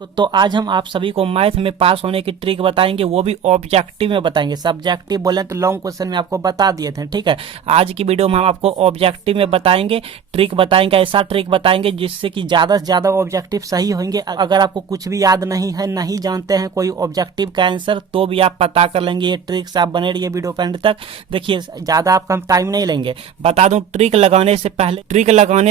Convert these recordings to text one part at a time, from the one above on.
तो आज हम आप सभी को मैथ में पास होने की ट्रिक बताएंगे, वो भी ऑब्जेक्टिव में बताएंगे। सब्जेक्टिव बोले तो लॉन्ग क्वेश्चन में आपको बता दिए थे, ठीक है। आज की वीडियो में हम आपको ऑब्जेक्टिव में बताएंगे, ट्रिक बताएंगे, ऐसा ट्रिक बताएंगे जिससे कि ज़्यादा से ज़्यादा ऑब्जेक्टिव सही होंगे। अगर आपको कुछ भी याद नहीं है, नहीं जानते हैं कोई ऑब्जेक्टिव का आंसर, तो भी आप पता कर लेंगे। ये ट्रिक से आप बने रहिए वीडियो पर एंड तक। देखिए ज़्यादा आपका हम टाइम नहीं लेंगे। बता दूं ट्रिक लगाने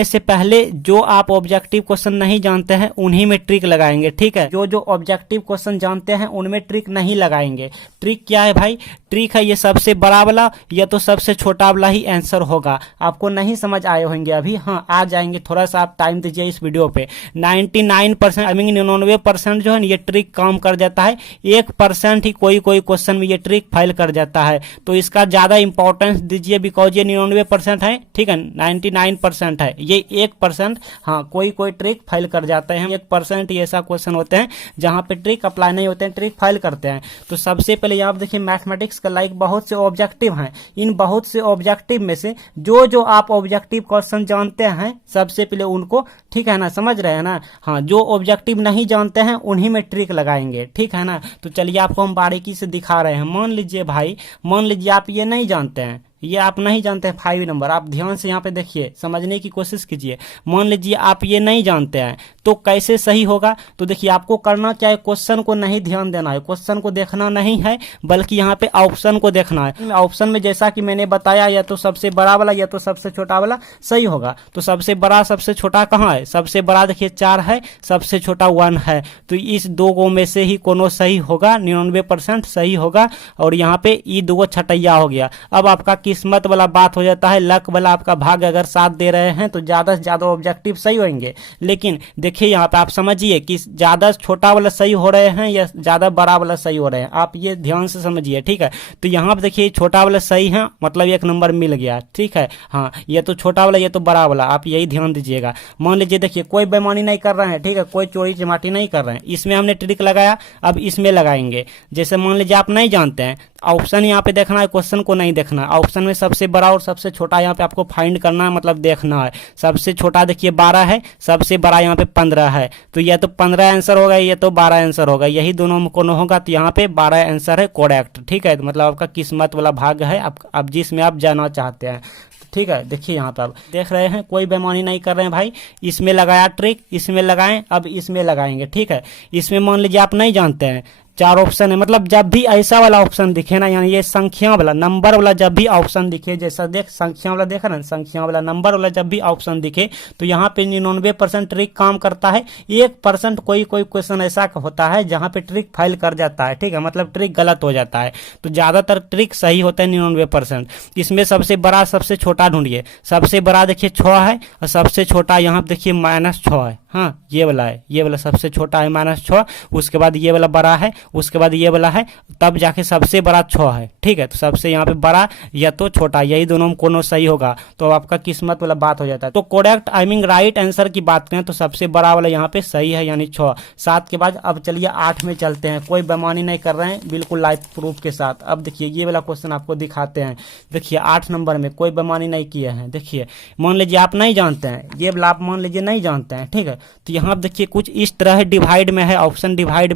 से पहले जो आप ऑब्जेक्टिव क्वेश्चन नहीं जानते हैं उन्हीं में ट्रिक लगाएंगे, ठीक है। जो ऑब्जेक्टिव क्वेश्चन जानते हैं उनमें ट्रिक नहीं लगाएंगे। ट्रिक क्या है भाई? ट्रिक है ये सबसे बड़ा वाला या तो सबसे छोटा वाला ही आंसर होगा। आपको नहीं समझ आए होंगे अभी, हाँ आ जाएंगे, थोड़ा सा आप टाइम दीजिए इस वीडियो पे। 99% 99% जो है ये ट्रिक काम कर जाता है। 1% ही कोई क्वेश्चन में ये ट्रिक फेल कर जाता है, तो इसका ज्यादा इंपॉर्टेंस दीजिए, बिकॉज ये 99% है, ठीक है। 99% है, ये 1% हाँ कोई ट्रिक फेल कर जाते हैं। 1% ही ऐसा क्वेश्चन होते हैं जहां पे ट्रिक अप्लाई नहीं होते हैं, ट्रिक फेल करते हैं। तो सबसे पहले यहाँ पे देखिए मैथमेटिक्स का लाइक बहुत से ऑब्जेक्टिव हैं। इन बहुत से ऑब्जेक्टिव में से जो आप ऑब्जेक्टिव क्वेश्चन जानते हैं सबसे पहले उनको, ठीक है ना, समझ रहे हैं ना। हाँ, जो ऑब्जेक्टिव नहीं जानते हैं उन्हीं में ट्रिक लगाएंगे, ठीक है ना। तो चलिए आपको हम बारीकी से दिखा रहे हैं। मान लीजिए आप ये नहीं जानते हैं, ये आप नहीं जानते हैं 5 नंबर। आप ध्यान से यहाँ पे देखिए, समझने की कोशिश कीजिए। मान लीजिए आप ये नहीं जानते हैं तो कैसे सही होगा? तो देखिए आपको करना क्या है, क्वेश्चन को नहीं ध्यान देना है, क्वेश्चन को देखना नहीं है, बल्कि यहाँ पे ऑप्शन को देखना है। ऑप्शन में जैसा कि मैंने बताया, या तो सबसे बड़ा वाला या तो सबसे छोटा वाला सही होगा। तो सबसे बड़ा सबसे छोटा कहाँ है? सबसे बड़ा देखिए 4 है, सबसे छोटा 1 है। तो इस दो में से ही कोनो सही होगा, 99% सही होगा। और यहाँ पे ये 2 छटैया हो गया। अब आपका किस्मत वाला बात हो जाता है, लक वाला आपका भाग अगर साथ दे रहे हैं तो ज्यादा से ज्यादा ऑब्जेक्टिव सही होंगे। लेकिन देखिए यहाँ पे आप समझिए कि ज्यादा छोटा वाला सही हो रहे हैं या ज्यादा बड़ा वाला सही हो रहे हैं, आप ये ध्यान से समझिए, ठीक है। तो यहाँ पे देखिए छोटा वाला सही है, मतलब 1 नंबर मिल गया, ठीक है। हाँ, ये तो छोटा वाला ये तो बड़ा वाला, आप यही ध्यान दीजिएगा। मान लीजिए देखिए कोई बेईमानी नहीं कर रहे हैं, ठीक है, कोई चोरी चमाटी नहीं कर रहे हैं, इसमें हमने ट्रिक लगाया। अब इसमें लगाएंगे, जैसे मान लीजिए आप नहीं जानते हैं, ऑप्शन यहाँ पे देखना है, क्वेश्चन को नहीं देखना है। ऑप्शन में सबसे बड़ा और सबसे छोटा यहाँ पे आपको फाइंड करना है, मतलब देखना है। सबसे छोटा देखिए 12 है, सबसे बड़ा यहाँ पे 15 है। तो यह तो 15 आंसर होगा, ये तो 12 आंसर होगा, यही दोनों में कोनो होगा। तो यहाँ पे 12 आंसर है करेक्ट, ठीक है। तो मतलब आपका किस्मत वाला भाग है, अब जिसमें आप जाना चाहते हैं, ठीक है। देखिए यहाँ पे आप देख रहे हैं कोई बेईमानी नहीं कर रहे हैं भाई। इसमें लगाया ट्रिक, इसमें लगाएं, अब इसमें लगाएंगे, ठीक है। इसमें मान लीजिए आप नहीं जानते हैं, 4 ऑप्शन है, मतलब जब भी ऐसा वाला ऑप्शन दिखे ना, यानी ये संख्या वाला नंबर वाला जब भी ऑप्शन दिखे, जैसा देख संख्या वाला देखा ना, संख्या वाला नंबर वाला जब भी ऑप्शन दिखे, तो यहाँ पे 99% ट्रिक काम करता है। 1% कोई क्वेश्चन ऐसा होता है जहाँ पे ट्रिक फेल कर जाता है, ठीक है, मतलब ट्रिक गलत हो जाता है। तो ज्यादातर ट्रिक सही होता है 99%। इसमें सबसे बड़ा सबसे छोटा ढूंढिए। सबसे बड़ा देखिए 6 है और सबसे छोटा यहाँ पे देखिए -6 है। हाँ, ये वाला है, ये वाला सबसे छोटा है -6, उसके बाद ये वाला बड़ा है, उसके बाद ये वाला है, तब जाके सबसे बड़ा 6 है, ठीक है। तो सबसे यहाँ पे बड़ा या तो छोटा, यही दोनों में कोनो सही होगा, तो आपका किस्मत वाला बात हो जाता है। तो करेक्ट राइट आंसर की बात करें तो सबसे बड़ा वाला यहाँ पे सही है, यानी 6। 7 के बाद अब चलिए 8 में चलते हैं। कोई बेईमानी नहीं कर रहे हैं, बिल्कुल लाइव प्रूफ के साथ। अब देखिए ये वाला क्वेश्चन आपको दिखाते हैं। देखिए 8 नंबर में कोई बेईमानी नहीं किए हैं। देखिए मान लीजिए आप नहीं जानते हैं, ये वाला आप मान लीजिए नहीं जानते हैं, ठीक है। तो यहाँ पे देखिए कुछ इस तरह डिवाइड में है, ऑप्शन डिवाइड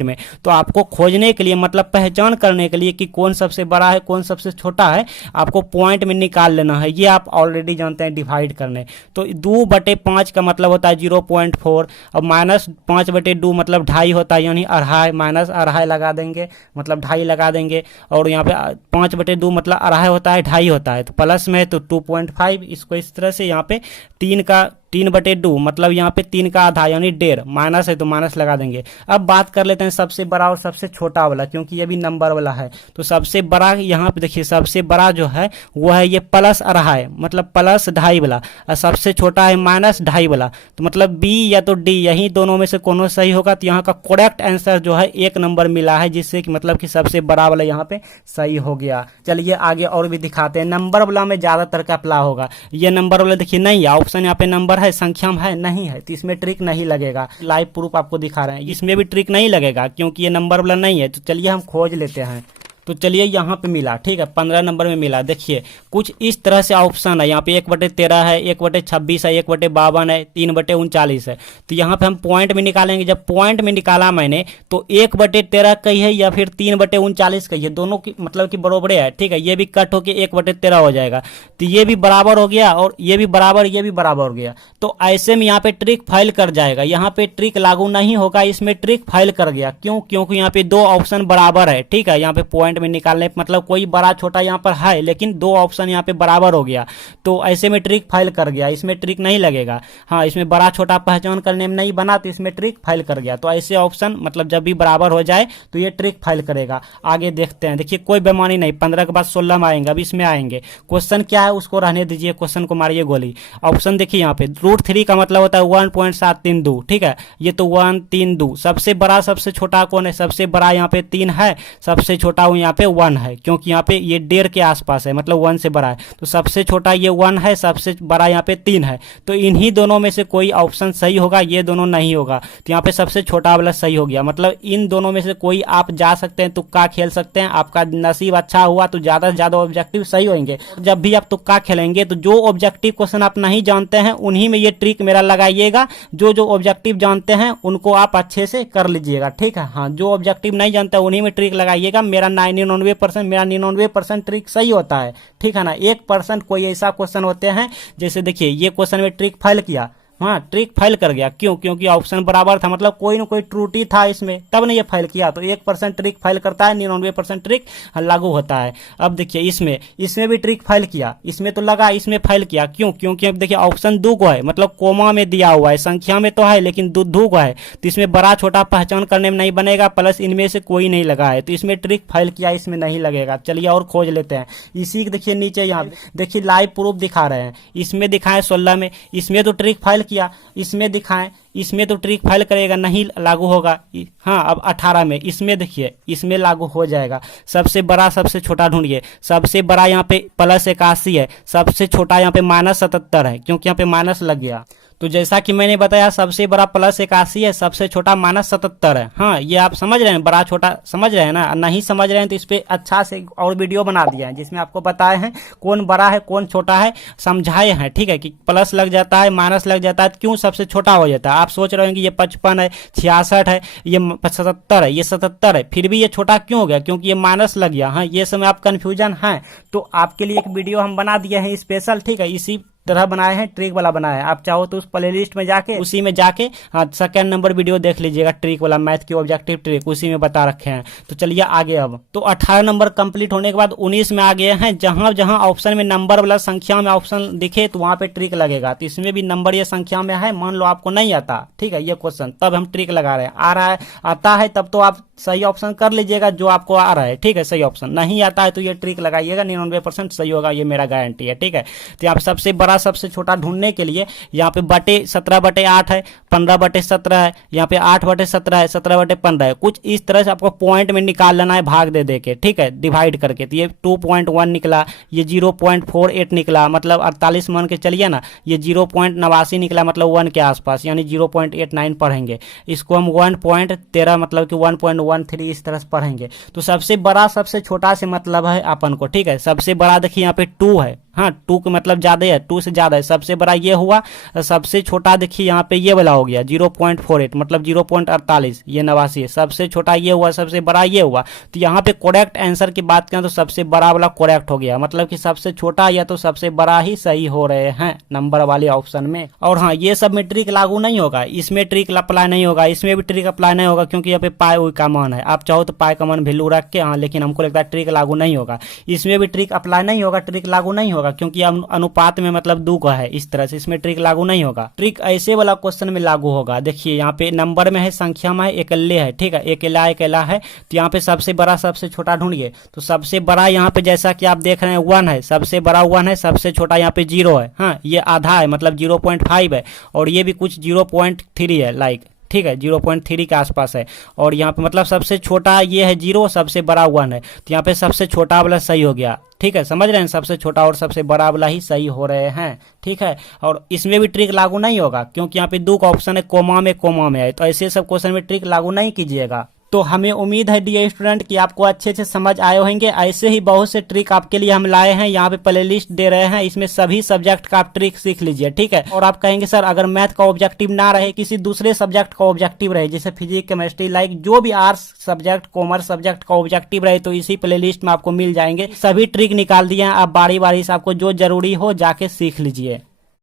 में। तो आपको खोजने के लिए, मतलब पहचान करने के लिए कि कौन सबसे बड़ा है कौन सबसे छोटा है, आपको पॉइंट में निकाल लेना है। ये आप ऑलरेडी जानते हैं डिवाइड करने। तो 2/5 का मतलब होता है 0.4, और -5/2 मतलब 2.5 होता है, यानी अढ़ाई, -2.5 लगा देंगे, मतलब 2.5 लगा देंगे। और यहाँ पे 5/2 मतलब अढ़ाई होता है, 2.5 होता है। तो प्लस में तो 2.5, इसको इस तरह से यहाँ पे 3/2 मतलब यहाँ पे 3 का आधा यानी 1.5, माइनस है तो माइनस लगा देंगे। अब बात कर लेते हैं सबसे बड़ा और सबसे छोटा वाला, क्योंकि ये भी नंबर वाला है। तो सबसे बड़ा यहाँ पे देखिए, सबसे बड़ा जो है वो है ये +2.5, मतलब +2.5 वाला, और सबसे छोटा है -2.5 वाला। तो मतलब बी या तो डी, यही दोनों में से कोनो सही होगा। तो यहाँ का करेक्ट आंसर जो है 1 नंबर मिला है, जिससे कि मतलब कि सबसे बड़ा वाला यहाँ पे सही हो गया। चलिए आगे और भी दिखाते हैं। नंबर वाला में ज्यादातर का अप्लाई होगा। ये नंबर वाला देखिए नहीं है, ऑप्शन यहाँ पे नंबर है, संख्या में है नहीं है, तो इसमें ट्रिक नहीं लगेगा। लाइव प्रूफ आपको दिखा रहे हैं, इसमें भी ट्रिक नहीं लगेगा क्योंकि ये नंबर वाला नहीं है। तो चलिए हम खोज लेते हैं। तो चलिए यहाँ पे मिला, ठीक है, 15 नंबर में मिला। देखिए कुछ इस तरह से ऑप्शन है, यहाँ पे 1/13 है, 1/26 है, 1/52 है, 3/39 है। तो यहाँ पे हम पॉइंट में निकालेंगे। जब पॉइंट में निकाला मैंने तो 1/13 कही है या फिर 3/39 कही है, दोनों की मतलब कि बरोबरे है, ठीक है। ये भी कट होके 1/13 हो जाएगा, तो ये भी बराबर हो गया और ये भी बराबर, ये भी बराबर हो गया। तो ऐसे में यहाँ पे ट्रिक फेल कर जाएगा, यहाँ पे ट्रिक लागू नहीं होगा, इसमें ट्रिक फेल कर गया। क्यों? क्योंकि यहाँ पे दो ऑप्शन बराबर है, ठीक है। यहाँ पे पॉइंट में निकालने मतलब कोई बड़ा छोटा यहाँ पर है, लेकिन दो ऑप्शन यहाँ पे बराबर हो गया, तो ऐसे में ट्रिक फेल कर गया, इसमें ट्रिक नहीं लगेगा। हाँ, इसमें बड़ा छोटा पहचान करने में नहीं बना, तो इसमें ट्रिक फेल कर गया। तो ऐसे ऑप्शन मतलब जब भी बराबर हो जाए तो ये ट्रिक फेल करेगा। आगे देखते हैं। देखिए कोई बेमानी नहीं, 15 के बाद 16 में आएंगे, अब इसमें आएंगे। क्वेश्चन क्या है उसको रहने दीजिए, क्वेश्चन को मारिए गोली। ऑप्शन देखिए यहाँ पे √3 का मतलब होता है 1.732, ठीक है। ये तो 132, सबसे बड़ा सबसे छोटा कौन है? सबसे बड़ा यहाँ पे 3 है, सबसे छोटा यहाँ पे 1 है, क्योंकि यहाँ पे ये 1.5 के आसपास है, मतलब 1 से बड़ा है। तो सबसे छोटा ये 1 है, सबसे बड़ा यहाँ पे 3 है। तो इन्हीं दोनों में से कोई ऑप्शन सही होगा, ये दोनों नहीं होगा। तो यहाँ पे सबसे छोटा वाला सही हो गया, मतलब इन दोनों में से कोई आप जा सकते हैं, तुक्का खेल सकते हैं। आपका नसीब अच्छा हुआ तो ज्यादा से ज्यादा ऑब्जेक्टिव सही होंगे। जब भी आप तुक्का खेलेंगे तो जो ऑब्जेक्टिव क्वेश्चन आप नहीं जानते हैं उन्हीं में ये ट्रिक मेरा लगाइएगा, जो ऑब्जेक्टिव जानते हैं उनको आप अच्छे से कर लीजिएगा, ठीक है। हाँ, जो ऑब्जेक्टिव नहीं जानते उन्हीं में ट्रिक लगाइएगा। मेरा 99% ट्रिक सही होता है, ठीक है ना। 1% कोई ऐसा क्वेश्चन होते हैं, जैसे देखिए ये क्वेश्चन में ट्रिक फेल किया, हाँ ट्रिक फेल कर गया। क्यों? क्योंकि ऑप्शन बराबर था, मतलब कोई ना कोई त्रुटि था इसमें, तब ने ये फेल किया। तो 1% ट्रिक फेल करता है, 99% ट्रिक लागू होता है। अब देखिए इसमें भी ट्रिक फेल किया, इसमें तो लगा, इसमें फेल किया। क्यों? क्योंकि अब देखिए ऑप्शन दो को है, मतलब कोमा में दिया हुआ है, संख्या में तो है लेकिन दो को है, तो इसमें बड़ा छोटा पहचान करने में नहीं बनेगा, प्लस इनमें से कोई नहीं लगा है, तो इसमें ट्रिक फेल किया, इसमें नहीं लगेगा। चलिए और खोज लेते हैं। इसी देखिए नीचे यहाँ देखिए लाइव प्रूफ दिखा रहे हैं, इसमें दिखाएं 16 में, इसमें तो ट्रिक फेल किया, इसमें दिखाएं, इसमें तो ट्रिक फेल करेगा, नहीं लागू होगा। हाँ, अब 18 में, इसमें देखिए इसमें लागू हो जाएगा। सबसे बड़ा सबसे छोटा ढूंढिए। सबसे बड़ा यहाँ पे +81 है, सबसे छोटा यहाँ पे -77 है, क्योंकि यहाँ पे माइनस लग गया। तो जैसा कि मैंने बताया सबसे बड़ा +81 है, सबसे छोटा -77 है। हाँ, ये आप समझ रहे हैं, बड़ा छोटा समझ रहे हैं ना। नहीं समझ रहे हैं तो इस पे अच्छा से और वीडियो बना दिया है, जिसमें आपको बताए हैं कौन बड़ा है कौन छोटा है, समझाए हैं, ठीक है। कि प्लस लग जाता है, माइनस लग जाता है, तो क्यों सबसे छोटा हो जाता है। आप सोच रहे हैं कि ये 55 है, 66 है, ये 75 है, ये 77 है, फिर भी ये छोटा क्यों हो गया? क्योंकि ये माइनस लग गया। हाँ, ये समय आप कन्फ्यूजन है, तो आपके लिए एक वीडियो हम बना दिए हैं स्पेशल, ठीक है। इसी तरह बनाए हैं, ट्रिक वाला बनाया है। आप चाहो तो उस प्लेलिस्ट में जाके उसी में जाके हाँ 2nd नंबर वीडियो देख लीजिएगा, ट्रिक वाला, मैथ की ऑब्जेक्टिव ट्रिक, उसी में बता रखे हैं। तो चलिए आगे। अब तो 18 नंबर कंप्लीट होने के बाद 19 में आ गए हैं। जहां जहां ऑप्शन में नंबर वाला संख्या में ऑप्शन दिखे तो वहां पे ट्रिक लगेगा। तो इसमें भी नंबर या संख्या में है, मान लो आपको नहीं आता, ठीक है, ये क्वेश्चन, तब हम ट्रिक लगा रहे हैं। आ रहा है, आता है, तब तो आप सही ऑप्शन कर लीजिएगा जो आपको आ रहा है, ठीक है, सही ऑप्शन। नहीं आता है तो ये ट्रिक लगाइएगा, 99% सही होगा, ये मेरा गारंटी है, ठीक है। तो आप सबसे बड़ा सबसे छोटा ढूंढने के लिए यहाँ पे 17/8 है, 15/17 है, यहाँ पे 8/17 है, 17/15 है, कुछ इस तरह से आपको पॉइंट में निकाल लेना है, भाग दे के, ठीक है, डिवाइड करके। तो ये 2.1 निकला, ये 0.48 निकला, मतलब 48 मान के चलिए ना, ये 0.89 निकला, मतलब 1 के आसपास, यानी 0.89 पढ़ेंगे। इसको हम 1.13 मतलब कि 1.13 इस तरह से पढ़ेंगे। तो सबसे बड़ा सबसे छोटा से मतलब है अपन को, ठीक है। सबसे बड़ा देखिए यहाँ पे 2 है, हाँ 2 का मतलब ज्यादा है, 2 से ज्यादा है, सबसे बड़ा ये हुआ। सबसे छोटा देखिए यहाँ पे ये वाला हो गया 0.48 मतलब 0.48, ये 89 है। सबसे छोटा ये हुआ, सबसे बड़ा ये हुआ। तो यहाँ पे करेक्ट आंसर की बात करें तो सबसे बड़ा वाला करेक्ट हो गया, मतलब कि सबसे छोटा या तो सबसे बड़ा ही सही हो रहे हैं नंबर वाले ऑप्शन में। और हाँ, ये सब में ट्रिक लागू नहीं होगा, इसमें ट्रिक अप्लाई नहीं होगा, इसमें भी ट्रिक अप्लाई नहीं होगा, क्योंकि यहाँ पे पाई हुई का मान है। आप चाहो तो पाई का मान वैल्यू रख के, हाँ, लेकिन हमको लगता है ट्रिक लागू नहीं होगा। इसमें भी ट्रिक अप्लाई नहीं होगा, ट्रिक लागू नहीं होगा, क्योंकि अनुपात में मतलब 2 का है, इस तरह से इसमें ट्रिक लागू नहीं होगा। ट्रिक ऐसे वाला क्वेश्चन में लागू होगा। देखिए यहाँ पे नंबर में है, संख्या में है, अकेले है, ठीक है, अकेला है। तो यहाँ पे सबसे बड़ा सबसे छोटा ढूंढिए। तो सबसे बड़ा यहाँ पे जैसा कि आप देख रहे हैं 1 है, सबसे बड़ा 1 है, सबसे छोटा यहाँ पे 0 है, हाँ ये आधा है मतलब 0.5 है, और ये भी कुछ 0.3 है लाइक, ठीक है, 0.3 के आसपास है। और यहाँ पे मतलब सबसे छोटा ये है 0, सबसे बड़ा 1 है। तो यहाँ पे सबसे छोटा वाला सही हो गया, ठीक है, समझ रहे हैं, सबसे छोटा और सबसे बड़ा वाला ही सही हो रहे हैं, ठीक है। और इसमें भी ट्रिक लागू नहीं होगा, क्योंकि यहाँ पे 2 का ऑप्शन है, कोमा में है, तो ऐसे सब क्वेश्चन में ट्रिक लागू नहीं कीजिएगा। तो हमें उम्मीद है डियर स्टूडेंट कि आपको अच्छे से समझ आए होंगे। ऐसे ही बहुत से ट्रिक आपके लिए हम लाए हैं, यहाँ पे प्ले लिस्ट दे रहे हैं, इसमें सभी सब्जेक्ट का आप ट्रिक सीख लीजिए, ठीक है। और आप कहेंगे सर अगर मैथ का ऑब्जेक्टिव ना रहे, किसी दूसरे सब्जेक्ट का ऑब्जेक्टिव रहे, जैसे फिजिक्स केमिस्ट्री, लाइक जो भी आर्ट्स सब्जेक्ट कॉमर्स सब्जेक्ट का ऑब्जेक्टिव रहे, तो इसी प्ले लिस्ट में आपको मिल जाएंगे। सभी ट्रिक निकाल दिए हैं, आप बारी बारी से आपको जो जरूरी हो जाके सीख लीजिए।